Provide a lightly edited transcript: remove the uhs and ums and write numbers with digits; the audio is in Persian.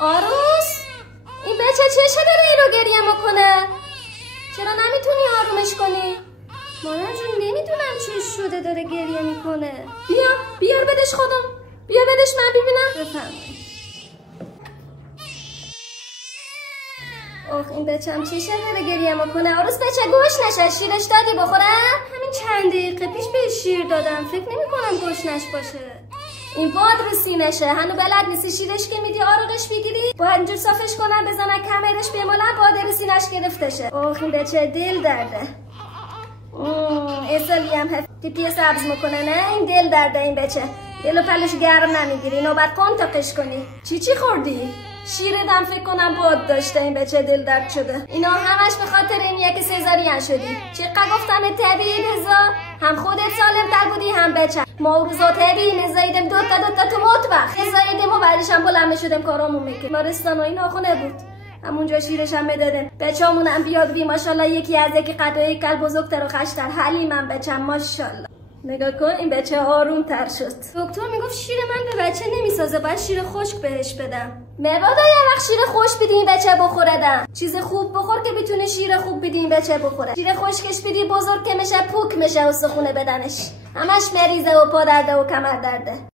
آروس این بچه چشه داره این رو گریه میکنه؟ چرا نمیتونی آرومش کنی؟ مادر جون نمیدونم چی شده داره گریه میکنه. بیار بدش خودم، بیار بدش من ببینم. بفرمایید. اوه این بچه هم چشه داره گریه میکنه؟ آروس بچه گوش نشه، شیرش دادی بخورم؟ همین چند دقیقه پیش به شیر دادم، فکر نمیکنم گوشنش باشه. این باد رو سینشه، هنو بلد نیستی شیرش که میدی آروغش بگیری؟ باید اینجور صافش کنم بزنم کمرش بمالم باد رو سینش گرفته شه. اوه این بچه دل درده. اصلی هم پیپی سبز میکنه. نه این دل درده این بچه. دلو پلش گرم نمیگیری، نوبت کن تقش کنی. چی خوردی؟ شیردم فکر کنم باد داشته این بچه دل درد شده. اینا همش به خاطر اینیه که سزارین شدی. چقدر گفتم طبیعی رضا، هم خودت سالم تر بودی هم بچه. ما روزا طبیعی نزایدم دوتا تو مطبخ. نزایدم و بعدشم بلند شدم کارامون میکنم. مارستان و اینا خونه بود. همونجا شیرش هم بدادم. بچه‌مون هم بیاد بی ماشاءالله یکی از یکی قدای کل بزرگتر و خشتر. حلیمم بچه‌م ماشاءالله. نگاه کن این بچه آروم تر شد. دکتر میگفت شیر من به بچه نمیسازه، باید شیر خشک بهش بدم. مبادا یه وقت شیر خشک بدی این بچه بخوردم. چیز خوب بخور که بتونه شیر خوب بدی این بچه بخوره. شیر خشکش بدی بزرگ که میشه پوک میشه و سخونه بدنش. همش مریضه و پا درده و کمر درده.